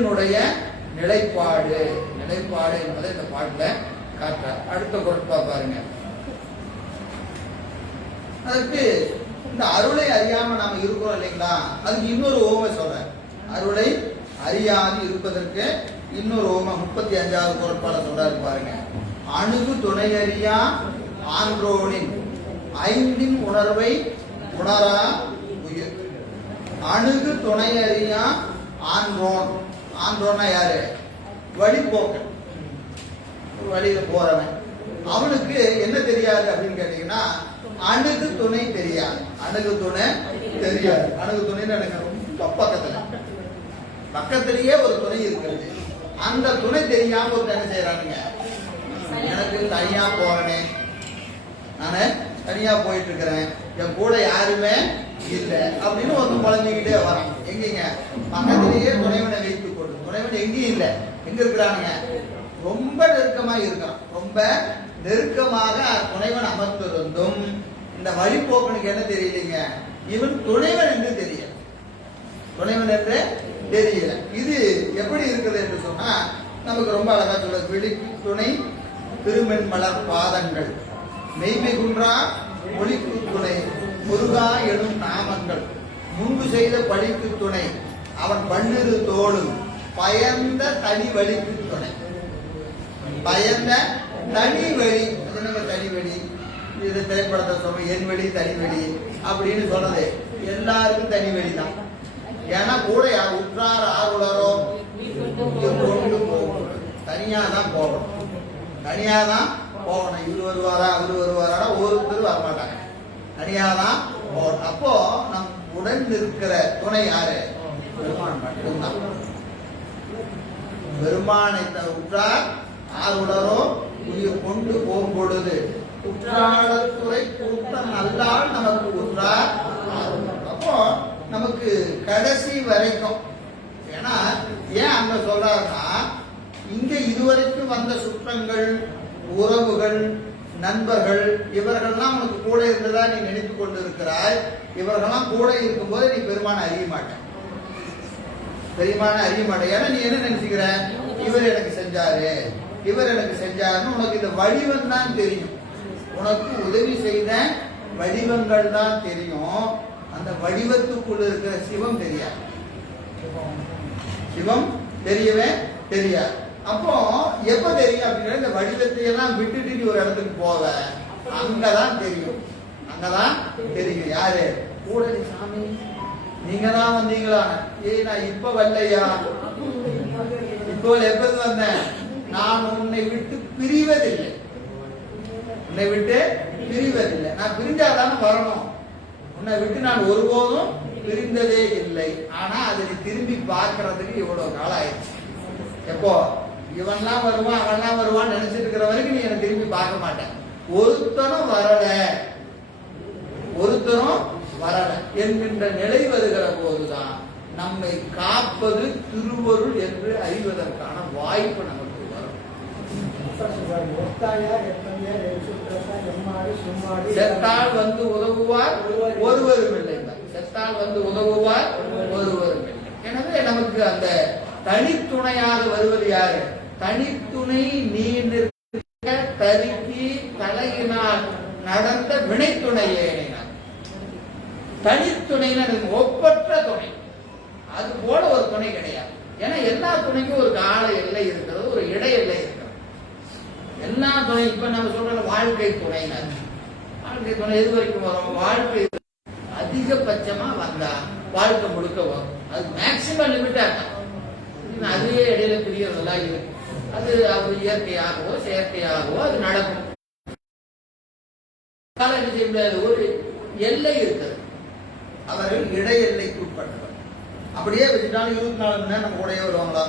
அன்பினுடைய நிலைப்பாடு. நிலைப்பாடு என்பதை இந்த பாட்டில் காட்டுறார். அடுத்த பொருட்பா பாருங்க. அதற்கு இந்த அருளை அறியாம நாம இருக்கிறோம் இல்லைங்களா? அதுக்கு இன்னொரு ஓமை சொல்ற அருளை அறியாது இருப்பதற்கு இன்னொரு ஓமை முப்பத்தி அஞ்சாவது குரட்பால சொல்றாரு பாருங்க. அணுகு துணையறியா ஆன்றோனின் ஐந்தின் உணர்வை உணரா உயிர். அணுகு துணையறியா ஆன்றோன். ஆண்டோன்னா யாரு? வழிபோக்கன். ஒரு வழியில போறவன். அவனுக்கு என்ன தெரியாது அப்படின்னு கேட்டீங்கன்னா அணுகு துணை தெரியாது. அணுகு துணை தெரியாது. அணுகு துணைன்னு எனக்கு ரொம்ப பக்கத்துல. பக்கத்திலேயே ஒரு துணை இருக்கிறது. அந்த துணை தெரியாம ஒரு என்ன செய்யறானுங்க எனக்கு தனியா போறனே. நானு தனியா போயிட்டு இருக்கிறேன். என் கூட யாருமே இல்ல. அப்படின்னு வந்து குழந்தைகிட்டே வரான் எங்கேங்க? பக்கத்திலேயே துணைவனை வைத்துக் கொண்டு துணைவன் எங்கேயும் இல்ல. எங்க இருக்கிறானுங்க? ரொம்ப நெருக்கமா இருக்கிறான். ரொம்ப நெருக்கமாக துணைவன் அமர்ந்திருந்தும் இந்த வழிபோக்கனுக்கு என்ன தெரியலீங்க? இவன் துணைவன் என்று தெரியல. துணைவன் என்று தெரியல. இது எப்படி இருக்குது என்று சொன்னா நமக்கு ரொம்ப அழகா சொல்ல விழி துணை திருமென் மலர் பாதங்கள். மெய்மை குன்றா ஒளிக்கு துணை முருகா எனும் நாமங்கள். முன்பு செய்த பழிக்கு துணை. அவன் பன்னிரு தோளும். பயந்த தனி வழிக்கு துணை. பயந்த தனி வழி. தனி வழி. இது திரைப்படத்தை சொல்ற என் வழி தனி வழி அப்படின்னு சொன்னது எல்லாருக்கும் தனி வழி தான் ஏன்னா கூட யார் உற்றார் ஆர்வலரோ கொண்டு போகணும். தனியா தான் போகணும். தனியா தான் போகணும். இவர் வருவாரா? அவர் வருவாரா ஒருத்தர் வரமாட்டாங்க. தனியா தான் அப்போ நம் உடன் இருக்கிற துணை யாரு? பெருமான் மட்டும்தான் பெருமானை த- உற்றார் ஆர்வலரோ உயிர் கொண்டு போகும் பொழுது குற்றாலத்துறை கூட்டம் நல்லால் நமக்கு உற்றார் அப்போ நமக்கு கடைசி வரைக்கும். ஏன்னா ஏன் அங்க சொல்றாருன்னா இங்க இதுவரைக்கும் வந்த சுற்றங்கள் உறவுகள் நண்பர்கள் இவர்கள்லாம் உனக்கு கூட இருந்ததா நீ நினைத்து கொண்டு இருக்கிறாய் இவர்கள்லாம் கூட இருக்கும்போது நீ பெருமான அறிய மாட்டேன் பெருமான அறிய மாட்டேன் ஏன்னா நீ என்ன நினைச்சுக்கிற? இவர் எனக்கு செஞ்சாரு. இவர் எனக்கு செஞ்சாருன்னு உனக்கு இந்த வடிவம் தான் தெரியும். உனக்கு உதவி செய்த வடிவங்கள் தான் தெரியும். அந்த வடிவத்துக்குள்ள இருக்கிற சிவம் தெரியாது. சிவம் தெரியவே தெரியாது. அப்போ எப்ப தெரியும் அப்படின்னா இந்த வடிவத்தை எல்லாம் விட்டுட்டு நீ ஒரு இடத்துக்கு போவ? அங்கதான் தெரியும். அங்கதான் தெரியும். யாரு? கூடலி சாமி. நீங்க தான் வந்தீங்களா? ஏய் நான் இப்ப வரலையா? இப்போ எப்போது வந்தேன் நான் உன்னை விட்டு பிரிவதில்லை. உன்னை விட்டு பிரிவதில்லை. நான் பிரிஞ்சாதானே வரணும். உன்னை விட்டு நான் ஒருபோதும் பிரிந்ததே இல்லை. ஆனா அதை திரும்பி பார்க்கறதுக்கு இவ்வளவு காலம் ஆயிடுச்சு? எப்போ? இவன்லாம் வருவான் அவன்லாம் வருவான் நினைச்சிட்டு இருக்கிற வரைக்கும் நீ எனக்கு திரும்பி பார்க்க மாட்டேன். ஒருத்தனும் வரல. ஒருத்தரும் வரல. என்கின்ற நிலை வருகிற போதுதான் நம்மை காப்பது திருவருள் என்று அறிவதற்கான வாய்ப்பு நமக்கு வரும். செத்தால் வந்து உதவுவார் ஒருவரும் இல்லை. செத்தால் வந்து உதவுவார் ஒருவரும் இல்லை. எனவே நமக்கு அந்த தனித்துணையாக வருவது யாரு? தனித்துணை நீ நிற்க தருக்கி தலையினால் நடந்த வினைத்துணையே தனித்துணைனா ஒப்பற்ற துணை. அது போல ஒரு துணை கிடையாது. ஏன்னா எல்லா துணைக்கும் ஒரு கால எல்லை இருக்கிறது ஒரு இடை எல்லை இருக்கிறது. எல்லா துணை இப்ப நம்ம சொல்ற வாழ்க்கை துணைனர் வாழ்க்கை துணை எது வரைக்கும் வரும்? வாழ்க்கை அதிகபட்சமா வந்தா வாழ்க்கை முழுக்க வரும். அது மேக்சிமம் லிமிட்டா இருக்கும் இன்னும் அதுவே இடையில பிரியறதெல்லாம் இருக்கு. அது அது இயற்கையாகவோ செயற்கையாகவோ அது நடக்கும். என்ன செய்ய முடியாது ஒரு எல்லை இருக்கிறது அவர்கள் இடை எல்லைக்கு உட்பட்டவர். அப்படியே வச்சுட்டாலும் இருபத்தி நாலு மணி நேரம் நம்ம கூடயே வருவாங்களா?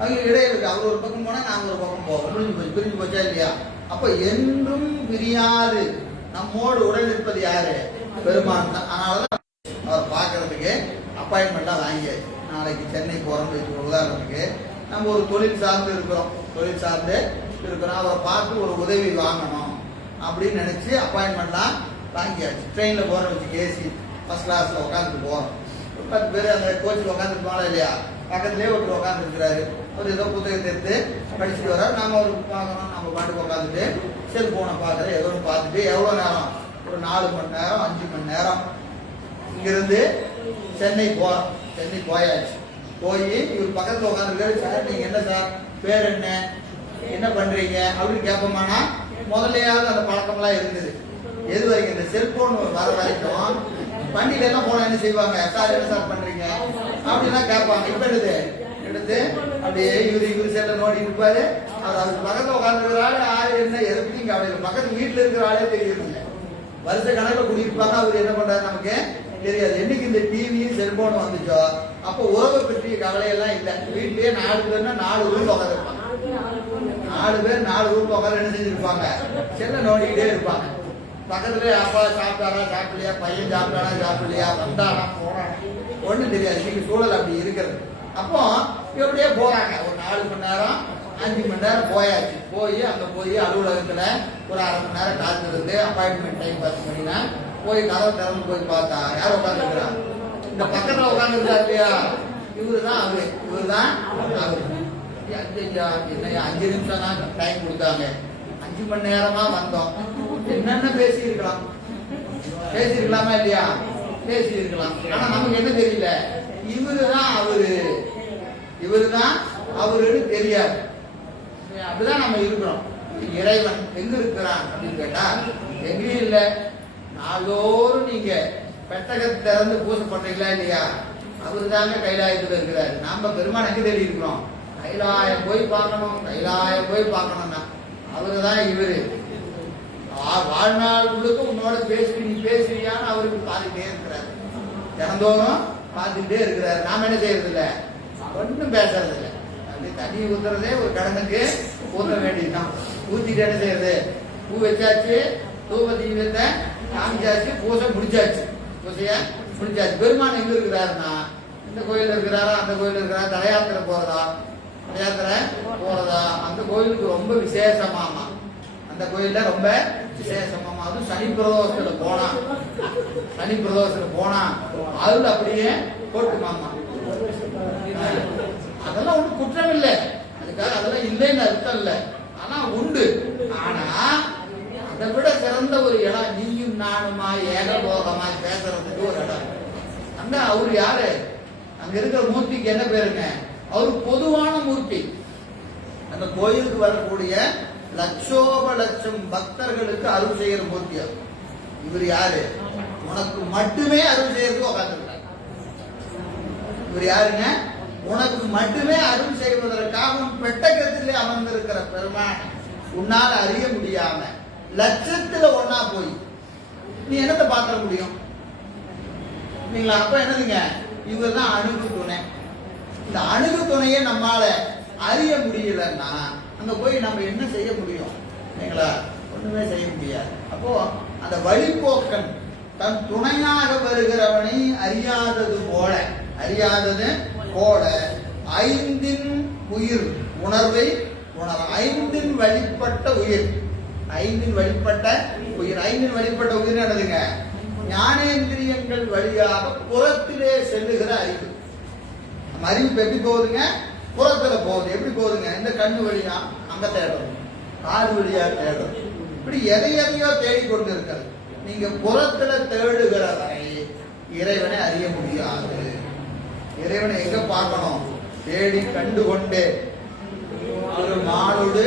அவங்க இடையே இருக்கு. அவர் ஒரு பக்கம் போனா நாங்க ஒரு பக்கம் போவோம். பிரிஞ்சு போச்சு. பிரிஞ்சு போச்சா இல்லையா? அப்ப என்றும் பிரியாது நம்மோடு உடல் இருப்பது யாரு? பெருமான் தான். அதனாலதான் அவர் பார்க்கறதுக்கு அப்பாயின்மெண்ட்லாம் வாங்கியாச்சு. நாளைக்கு சென்னை போறோம்னு வச்சுக்கோ உதாரணத்துக்கு நம்ம ஒரு தொழில் சார்ந்து இருக்கிறோம். தொழில் சார்ந்து இருக்கிறோம். அவரை பார்த்து ஒரு உதவி வாங்கணும் அப்படின்னு நினச்சி அப்பாயின்மெண்ட்லாம் வாங்கியாச்சு. ட்ரெயினில் போகிற வச்சு ஏசி ஃபஸ்ட் கிளாஸில் உட்காந்துட்டு போகிறோம் ஒரு பத்து பேர் அந்த கோச்சில் உட்காந்துருப்பாங்களா இல்லையா? பக்கத்துலேயே ஒருத்தர் உட்காந்துருக்கிறாரு ஒரு ஏதோ புத்தகத்தை எடுத்து படிச்சுட்டு வர்றாரு. நாம் அவருக்கு பார்க்கணும். நம்ம பாட்டுக்கு உட்காந்துட்டு செல்ஃபோனை பார்க்குற ஏதோ ஒன்று பார்த்துட்டு எவ்வளோ நேரம்? ஒரு நாலு மணி நேரம் அஞ்சு மணி நேரம். இங்கேருந்து சென்னை போகிறோம் சென்னை போயாச்சு. போய் இவர் பக்கத்தில் உட்காந்துருக்காரு சார் நீங்கள் என்ன சார்? பேர் என்ன? என்ன பண்ணுறீங்க அப்படின்னு கேட்போமானா முதல்லையாவது அந்த பழக்கம்லாம் இருந்தது. எது வரைக்கும்? இந்த செல்போன் வர வரைக்கும் வண்டியில எல்லாம் போனா என்ன செய்வாங்க? சார் என்ன சார் பண்றீங்க? அப்படிலாம் கேட்பாங்க. இப்ப எடுத்து எடுத்து அப்படியே இவரு இவரு சேர்ந்த நோடி இருப்பாரு. அவர் அதுக்கு பக்கத்துல உட்காந்துருக்கிற ஆளு ஆள் என்ன எதுக்கும் அப்படி பக்கத்து வீட்டுல இருக்கிற ஆளே தெரியுதுங்க வருஷ கணக்கில் குடியிருப்பாங்க அவர் என்ன பண்றாரு நமக்கு? தெரியாது. என்னைக்கு இந்த டிவி செல்போன் வந்துச்சோ அப்போ உறவை பற்றிய கவலை எல்லாம் இல்லை. வீட்லயே நாலு பேர்னா நாலு ஊருக்கு உட்காந்துருப்பாங்க நாலு பேர் நாலு ஊருக்கு உட்காந்து என்ன செஞ்சிருப்பாங்க? செல்ல நோண்டிக்கிட்டே இருப்பாங்க. பக்கத்துல அப்பா சாப்பிட்டாரா சாப்பிடலையா? பையன் சாப்பிட்டாரா சாப்பிடலையா? வந்தானா போறானா ஒண்ணும் தெரியாது. இன்னைக்கு சூழல் அப்படி இருக்கிறது. அப்போ இப்படியே போறாங்க. ஒரு நாலு மணி நேரம் அஞ்சு மணி நேரம் போயாச்சு. போய் அங்க போய் அலுவலகத்துல ஒரு அரை மணி நேரம் காத்திருந்து அப்பாயின்மெண்ட் டைம் பத்து மணினா போய் கதவை திறந்து போய் பார்த்தா யார் உட்காந்துருக்கிறா இந்த பக்கத்துல உட்காந்துருக்கா இல்லையா? இவரு தான் அவரு. இவரு தான் அவரு என்னையா என்னய்யா, அஞ்சு நிமிஷம் தான் டைம் கொடுத்தாங்க. அஞ்சு மணி நேரமா வந்தோம். என்னென்ன பேசியிருக்கலாம்? பேசியிருக்கலாமா இல்லையா? பேசியிருக்கலாம். ஆனா நமக்கு என்ன தெரியல? இவரு தான் அவரு. இவரு தான் அவருன்னு தெரியாது. அப்படிதான் நம்ம இருக்கிறோம். இறைவன் எங்க இருக்கிறான் அப்படின்னு கேட்டா எங்கேயும் இல்லை. நாளோறும் நீங்க பெட்டகத்தை திறந்து பூஜை பண்றீங்களா இல்லையா? அவரு தாங்க கைலாயத்துல இருக்கிறாரு. நாம பெருமான் எங்க தேடி இருக்கிறோம்? கைலாயம் போய் பார்க்கணும் கைலாயம் போய் பார்க்கணும்னா. அவரு தான் இவரு. வா- வாழ்நாள் முழுக்க உன்னோட பேசி நீ பேசுறியான்னு அவருக்கு பார்த்துட்டே இருக்கிறாரு. தினந்தோறும் பார்த்துட்டே இருக்கிறாரு. நாம என்ன செய்யறது இல்ல ஒன்றும் பேசுறது இல்ல அப்படி தண்ணி ஊத்துறதே ஒரு கடனுக்கு ஊத்த வேண்டியதுதான். ஊத்திட்டு என்ன செய்யறது? பூ வச்சாச்சு தூப தீபத்தை காமிச்சாச்சு பூசை முடிஞ்சாச்சு பூசைய முடிஞ்சாச்சு பெருமான் எங்க இருக்கிறாருன்னா இந்த கோயில் இருக்கிறாரா அந்த கோயில் இருக்கிறாரா தலையாத்திரை போறதா? தலையாத்திரை போறதா? அந்த கோயிலுக்கு ரொம்ப விசேஷமாமா. அந்த கோயில்ல ரொம்ப விசேஷமாமா. அதுவும் சனி பிரதோஷத்துல போனா. சனி பிரதோஷத்துல போனா அதுல அப்படியே போட்டுமாமா. அதெல்லாம் ஒண்ணும் குற்றம் இல்லை. அதுக்காக அதெல்லாம் இல்லைன்னு அர்த்தம் இல்லை. ஆனா உண்டு. ஆனா அதை விட சிறந்த ஒரு இடம் நீயும் நானுமா ஏகபோகமா பேசுறதுக்கு ஒரு இடம். அண்ணா அவரு யாரு? அங்க இருக்கிற மூர்த்திக்கு என்ன பேருங்க? அவர் பொதுவான மூர்த்தி. அந்த கோயிலுக்கு வரக்கூடிய லட்சோப லட்சம் பக்தர்களுக்கு அருள் செய்யற மூர்த்தி அவர். இவர் யாரு? உனக்கு மட்டுமே அருள் செய்யறதுக்கு உட்காந்துருக்காரு இவர் யாருங்க? உனக்கு மட்டுமே அருள் செய்வதற்காக பெட்டகத்திலே அமர்ந்திருக்கிற பெருமான் உன்னால் அறிய முடியாம லட்சத்துல ஒன்னா போய் நீ என்னத்தை பார்க்க முடியும்? நீங்களா? அப்ப என்னதுங்க? இவர் தான் அணுகு துணை. இந்த அணுகு துணையை நம்மால அறிய முடியலன்னா அங்க போய் நம்ம என்ன செய்ய முடியும்? இல்லைங்களா ஒண்ணுமே செய்ய முடியாது. அப்போ அந்த வழிபோக்கன் தன் துணையாக வருகிறவனை அறியாதது போல அறியாதது போல ஐந்தின் உயிர் உணர்வை உணர் ஐந்தின் வழிபட்ட உயிர் ஐந்தின் வழிபட்ட உயிர் ஐந்தின் வழிபட்ட உயிர் என்னதுங்க? ஞானேந்திரியங்கள் வழியாக புறத்திலே செல்லுகிற அறிவு. நம்ம அறிவு எப்படி போகுதுங்க? புறத்துல போகுது. எப்படி போகுதுங்க? இந்த கண்ணு வழியா அங்க தேடும் காது வழியா தேடும் இப்படி எதை எதையோ தேடிக்கொண்டு இருக்கிறது நீங்க புறத்துல தேடுகிற வரை இறைவனை அறிய முடியாது. இறைவனை எங்க பார்க்கணும்? தேடி கண்டு கொண்டு ஒரு மாலுடு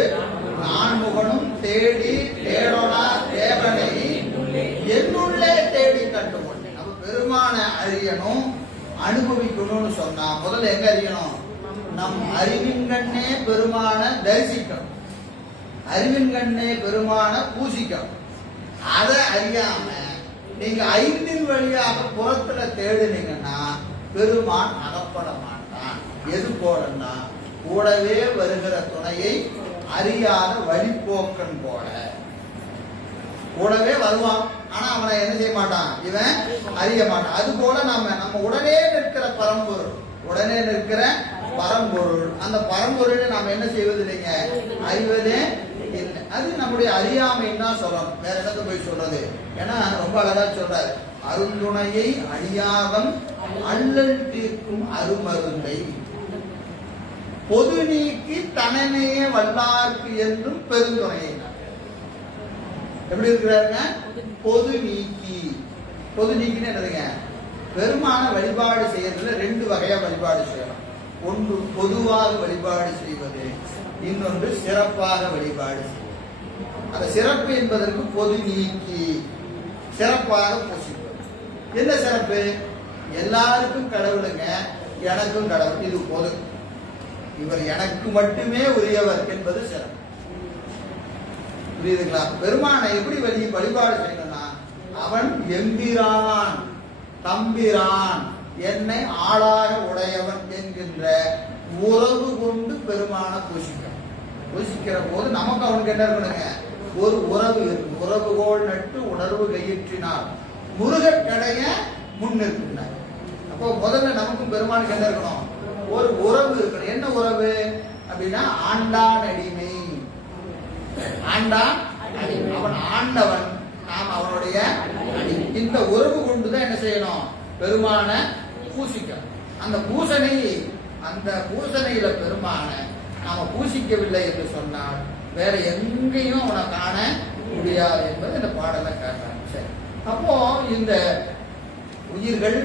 நான்முகனும் தேடி தேடோனா தேவனை என்னுள்ளே தேடி கண்டு கொண்டேன் நம்ம பெருமான அறியணும் அனுபவிக்கணும்னு சொன்னா முதல்ல எங்க அறியணும்? நம் அறிவின் கண்ணே பெருமான தரிசிக்கணும். அறிவின் கண்ணே பெருமான பூசிக்கணும் அதை அறியாம நீங்க ஐந்தின் வழியாக புறத்துல தேடுனீங்கன்னா பெருமான் அகப்பட மாட்டான். எது போலன்னா கூடவே வருகிற துணையை அறியாத வழிபோக்கன் போல. கூடவே வருவான். ஆனா அவனை என்ன செய்ய மாட்டான்? இவன் அறிய மாட்டான். அது போல நாம நம்ம உடனே நிற்கிற பரம்பொருள். உடனே நிற்கிற பரம்பொருள். அந்த பரம்பொருளை நாம என்ன செய்வது இல்லைங்க? அறிவதே இல்லை. அது நம்முடைய அறியாமைன்னு தான் சொல்லணும். வேற இடத்துல போய் சொல்றது? ஏன்னா ரொம்ப அழகா சொல்றாரு. அருந்துணையை அழியாதம் அல்லல் தீர்க்கும் அருமருந்தை. பொது நீக்கி தனனையே வல்லார்க்கு என்றும் பெருந்துணையினார் எப்படி இருக்கிறாருங்க? பொது நீக்கி. பொது நீக்கின்னு என்னதுங்க? பெருமான வழிபாடு செய்யறதுல ரெண்டு வகையா வழிபாடு செய்யலாம். ஒன்று பொதுவாக வழிபாடு செய்வது இன்னொன்று சிறப்பாக வழிபாடு செய்வது. அந்த சிறப்பு என்பதற்கு பொது நீக்கி சிறப்பாக பூசிப்பது என்ன சிறப்பு? எல்லாருக்கும் கடவுளுங்க எனக்கும் கடவுள் இது பொது இவர் எனக்கு மட்டுமே உரியவர் என்பது சிறப்பு. புரியுதுங்களா? பெருமானை எப்படி வழி வழிபாடு செய்யணும்னா அவன் எம்பிரான் தம்பிரான் என்னை ஆளாக உடையவன் என்கின்ற உறவு கொண்டு பெருமான பூசிக்கணும் பூசிக்கிற போது நமக்கு அவனுக்கு என்ன இருக்கணுங்க ஒரு உறவு இருக்கு உறவுகோல் நட்டு உணர்வு கையிற்றினார் முருகக்கடைய முன்னிற்கின்றார் அப்போ முதல்ல நமக்கும் பெருமானுக்கு என்ன இருக்கணும்? ஒரு உறவு இருக்கணும். என்ன உறவு? அப்படின்னா ஆண்டான் அடிமை ஆண்டான் அவன் ஆண்டவன் நாம் அவனுடைய இந்த உறவு கொண்டுதான் என்ன செய்யணும்? பெருமான பூசிக்கணும். அந்த பூசணை அந்த பூசணையில பெருமான நாம பூசிக்கவில்லை என்று சொன்னால் வேற எங்கேயும் அவனை காண முடியாது என்பது இந்த பாடலை காட்டுறாங்க. சரி. அப்போ இந்த உயிர்கள்